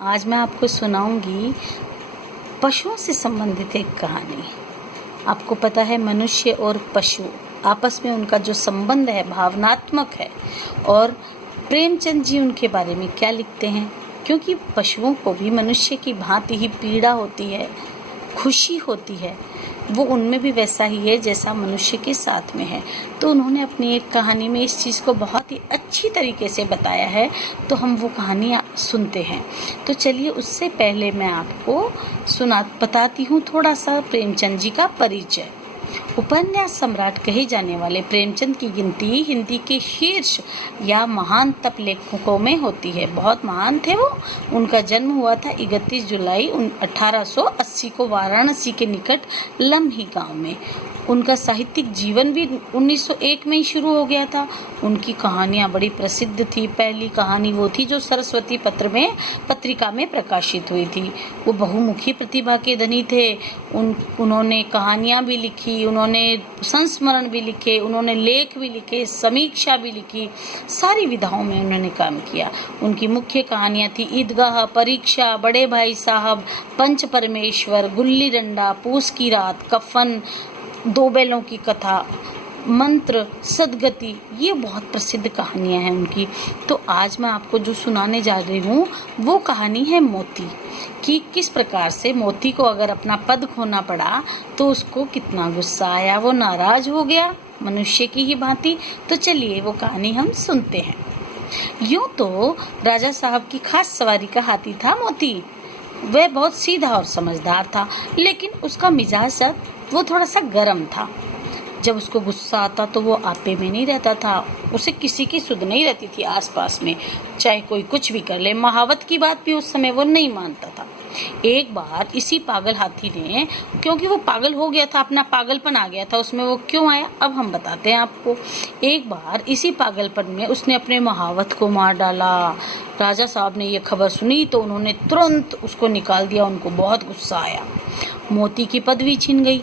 आज मैं आपको सुनाऊंगी पशुओं से संबंधित एक कहानी। आपको पता है मनुष्य और पशु आपस में उनका जो संबंध है भावनात्मक है। और प्रेमचंद जी उनके बारे में क्या लिखते हैं, क्योंकि पशुओं को भी मनुष्य की भांति ही पीड़ा होती है, खुशी होती है, वो उनमें भी वैसा ही है जैसा मनुष्य के साथ में है। तो उन्होंने अपनी एक कहानी में इस चीज़ को बहुत ही अच्छी तरीके से बताया है, तो हम वो कहानी सुनते हैं। तो चलिए उससे पहले मैं आपको बताती हूँ थोड़ा सा प्रेमचंद जी का परिचय। उपन्यास सम्राट कहे जाने वाले प्रेमचंद की गिनती हिंदी के शीर्ष या महान तप लेखकों में होती है। बहुत महान थे वो। उनका जन्म हुआ था 31 जुलाई 1880 को वाराणसी के निकट लम्ही गांव में। उनका साहित्यिक जीवन भी 1901 में ही शुरू हो गया था। उनकी कहानियां बड़ी प्रसिद्ध थी। पहली कहानी वो थी जो सरस्वती पत्रिका में प्रकाशित हुई थी। वो बहुमुखी प्रतिभा के धनी थे। उन्होंने कहानियां भी लिखी, उन्होंने संस्मरण भी लिखे, उन्होंने लेख भी लिखे, समीक्षा भी लिखी, सारी विधाओं में उन्होंने काम किया। उनकी मुख्य कहानियां थी ईदगाह, परीक्षा, बड़े भाई साहब, पंच परमेश्वर, गुल्ली डंडा, पूस की रात, कफन, दो बैलों की कथा, मंत्र, सदगति। ये बहुत प्रसिद्ध कहानियां हैं उनकी। तो आज मैं आपको जो सुनाने जा रही हूँ वो कहानी है मोती कि किस प्रकार से मोती को अगर अपना पद खोना पड़ा तो उसको कितना गुस्सा आया, वो नाराज हो गया मनुष्य की ही भांति। तो चलिए वो कहानी हम सुनते हैं। यूं तो राजा साहब की खास सवारी का हाथी था मोती। वह बहुत सीधा और समझदार था, लेकिन उसका मिजाज वो थोड़ा सा गर्म था। जब उसको गुस्सा आता तो वो आपे में नहीं रहता था। उसे किसी की सुध नहीं रहती थी आसपास में, चाहे कोई कुछ भी कर ले। महावत की बात भी उस समय वो नहीं मानता था। एक बार इसी पागल हाथी ने, क्योंकि वो पागल हो गया था, अपना पागलपन आ गया था उसमें, वो क्यों आया अब हम बताते हैं आपको। एक बार इसी पागलपन में उसने अपने महावत को मार डाला। राजा साहब ने ये खबर सुनी तो उन्होंने तुरंत उसको निकाल दिया। उनको बहुत गुस्सा आया। मोती की पदवी छिन गई।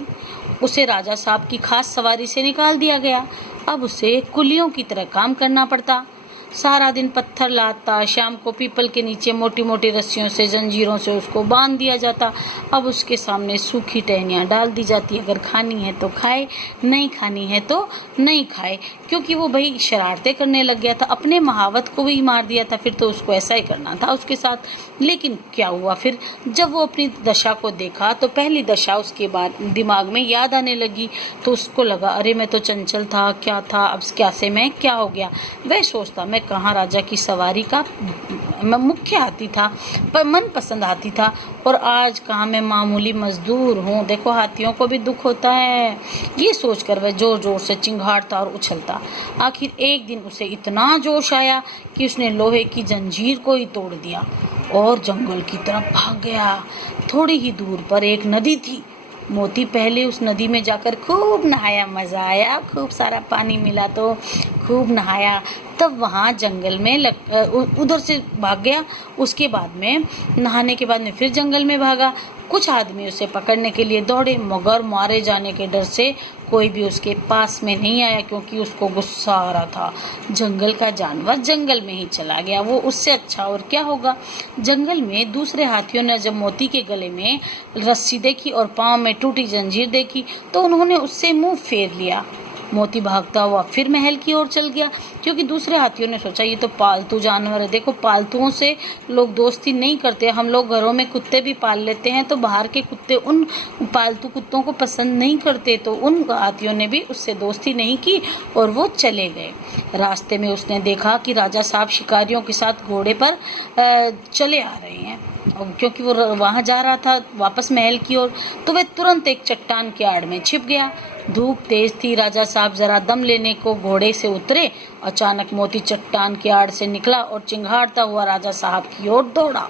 उसे राजा साहब की खास सवारी से निकाल दिया गया। अब उसे कुलियों की तरह काम करना पड़ता। सारा दिन पत्थर लाता, शाम को पीपल के नीचे मोटी मोटी रस्सियों से, जंजीरों से उसको बांध दिया जाता। अब उसके सामने सूखी टहनियाँ डाल दी जाती, अगर खानी है तो खाए, नहीं खानी है तो नहीं खाए, क्योंकि वो भाई शरारतें करने लग गया था। अपने महावत को भी मार दिया था, फिर तो उसको ऐसा ही करना था उसके साथ। लेकिन क्या हुआ फिर, जब वो अपनी दशा को देखा तो पहली दशा उसके बाद दिमाग में याद आने लगी। तो उसको लगा अरे मैं तो चंचल था, क्या था, अब क्या से मैं क्या हो गया। वह सोचता मैं कहाँ राजा की सवारी का मैं मुख्य हाथी था, पर मन पसंद हाथी था, और आज कहाँ मैं मामूली मजदूर हूँ। देखो हाथियों को भी दुख होता है। ये सोचकर वह जोर जोर से चिंघाड़ता और उछलता। आखिर एक दिन उसे इतना जोश आया कि उसने लोहे की जंजीर को ही तोड़ दिया और जंगल की तरफ भाग गया। थोड़ी ही दूर पर एक नदी थी। मोती पहले उस नदी में जाकर खूब नहाया, मज़ा आया, खूब सारा पानी मिला तो खूब नहाया। तब वहाँ जंगल में उधर से भाग गया। उसके बाद में नहाने के बाद में फिर जंगल में भागा। कुछ आदमी उसे पकड़ने के लिए दौड़े, मगर मारे जाने के डर से कोई भी उसके पास में नहीं आया, क्योंकि उसको गुस्सा आ रहा था। जंगल का जानवर जंगल में ही चला गया, वो उससे अच्छा और क्या होगा। जंगल में दूसरे हाथियों ने जब मोती के गले में रस्सी देखी और पाँव में टूटी जंजीर देखी तो उन्होंने उससे मुंह फेर लिया। मोती भागता हुआ फिर महल की ओर चल गया, क्योंकि दूसरे हाथियों ने सोचा ये तो पालतू जानवर है। देखो पालतुओं से लोग दोस्ती नहीं करते। हम लोग घरों में कुत्ते भी पाल लेते हैं, तो बाहर के कुत्ते उन पालतू कुत्तों को पसंद नहीं करते। तो उन हाथियों ने भी उससे दोस्ती नहीं की और वो चले गए। रास्ते में उसने देखा कि राजा साहब शिकारियों के साथ घोड़े पर चले आ रहे हैं, क्योंकि वो वहाँ जा रहा था वापस महल की ओर। तो वह तुरंत एक चट्टान की आड़ में छिप गया। धूप तेज थी। राजा साहब जरा दम लेने को घोड़े से उतरे। अचानक मोती चट्टान की आड़ से निकला और चिंघाड़ता हुआ राजा साहब की ओर दौड़ा।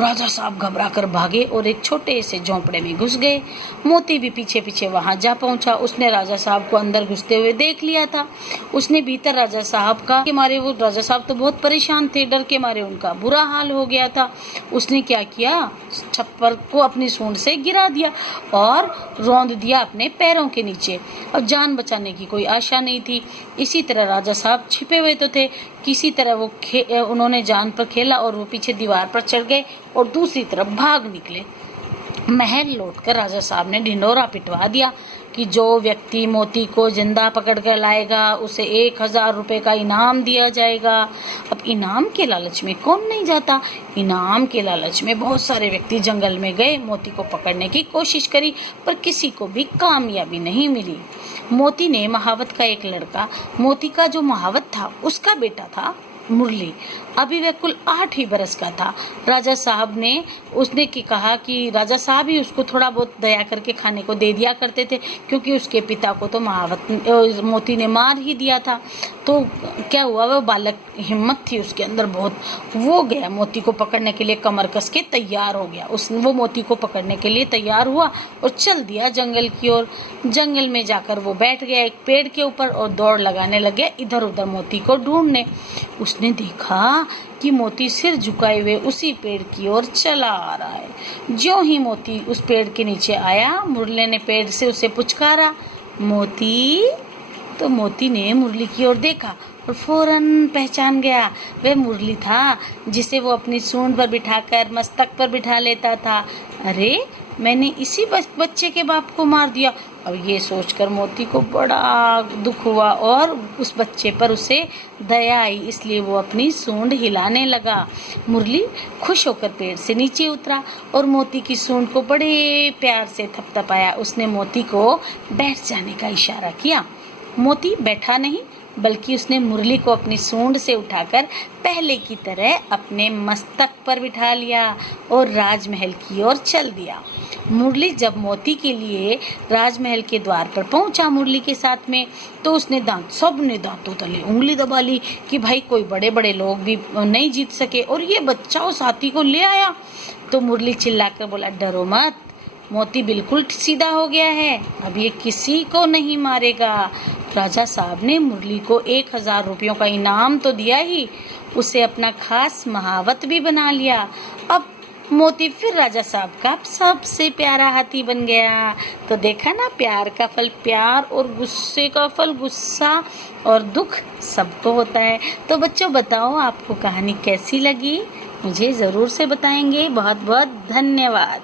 राजा साहब घबरा कर भागे और एक छोटे से झोंपड़े में घुस गए। मोती भी पीछे पीछे वहां जा पहुंचा। उसने राजा साहब को अंदर घुसते हुए देख लिया था। उसने भीतर राजा साहब का के मारे, वो राजा साहब तो बहुत परेशान थे, डर के मारे उनका बुरा हाल हो गया था। उसने क्या किया, छप्पर को अपनी सूंड से गिरा दिया और रौंद दिया अपने पैरों के नीचे। अब जान बचाने की कोई आशा नहीं थी। इसी तरह राजा साहब छिपे हुए तो थे, किसी तरह वो उन्होंने जान पर खेला और वो पीछे दीवार पर चढ़ गए और दूसरी तरफ भाग निकले। महल लौटकर राजा साहब ने ढिंढोरा पिटवा दिया कि जो व्यक्ति मोती को जिंदा पकड़ कर लाएगा उसे 1000 रुपये का इनाम दिया जाएगा। अब इनाम के लालच में कौन नहीं जाता। इनाम के लालच में बहुत सारे व्यक्ति जंगल में गए, मोती को पकड़ने की कोशिश करी, पर किसी को भी कामयाबी नहीं मिली। मोती ने महावत का एक लड़का, मोती का जो महावत था उसका बेटा था मुरली, अभी वह कुल 8 ही बरस का था। राजा साहब ने उसने की कहा कि राजा साहब ही उसको थोड़ा बहुत दया करके खाने को दे दिया करते थे, क्योंकि उसके पिता को तो मोती ने मार ही दिया था। तो क्या हुआ, वह बालक, हिम्मत थी उसके अंदर बहुत, वो गया मोती को पकड़ने के लिए, कमर कस के तैयार हो गया। वो मोती को पकड़ने के लिए तैयार हुआ और चल दिया जंगल की ओर। जंगल में जाकर वो बैठ गया एक पेड़ के ऊपर और दौड़ लगाने लग गया इधर उधर मोती को ढूंढने। उसने देखा कि मोती सिर झुकाए हुए उसी पेड़ की ओर चला आ रहा है। ज्यों ही मोती उस पेड़ के नीचे आया, मुरली ने पेड़ से उसे पुचकारा, मोती। तो मोती ने मुरली की ओर देखा और फौरन पहचान गया, वह मुरली था जिसे वो अपनी सूंड पर बिठाकर मस्तक पर बिठा लेता था। अरे, मैंने इसी बच्चे के बाप को मार दिया। अब ये सोचकर मोती को बड़ा दुख हुआ और उस बच्चे पर उसे दया आई, इसलिए वो अपनी सूंड हिलाने लगा। मुरली खुश होकर पेड़ से नीचे उतरा और मोती की सूंड को बड़े प्यार से थपथपाया। उसने मोती को बैठ जाने का इशारा किया। मोती बैठा नहीं, बल्कि उसने मुरली को अपनी सूंड से उठाकर पहले की तरह अपने मस्तक पर बिठा लिया और राजमहल की ओर चल दिया। मुरली जब मोती के लिए राजमहल के द्वार पर पहुंचा मुरली के साथ में, तो उसने सबने दांतों तले उंगली दबा ली कि भाई कोई बड़े बड़े लोग भी नहीं जीत सके और ये बच्चा उस हाथी को ले आया। तो मुरली चिल्लाकर बोला, डरो मत, मोती बिल्कुल सीधा हो गया है, अब ये किसी को नहीं मारेगा। राजा साहब ने मुरली को 1000 रुपयों का इनाम तो दिया ही, उसे अपना खास महावत भी बना लिया। अब मोती फिर राजा साहब का सबसे प्यारा हाथी बन गया। तो देखा ना, प्यार का फल प्यार और गुस्से का फल गुस्सा और दुख सबको होता है। तो बच्चों, बताओ आपको कहानी कैसी लगी, मुझे ज़रूर से बताएंगे। बहुत बहुत धन्यवाद।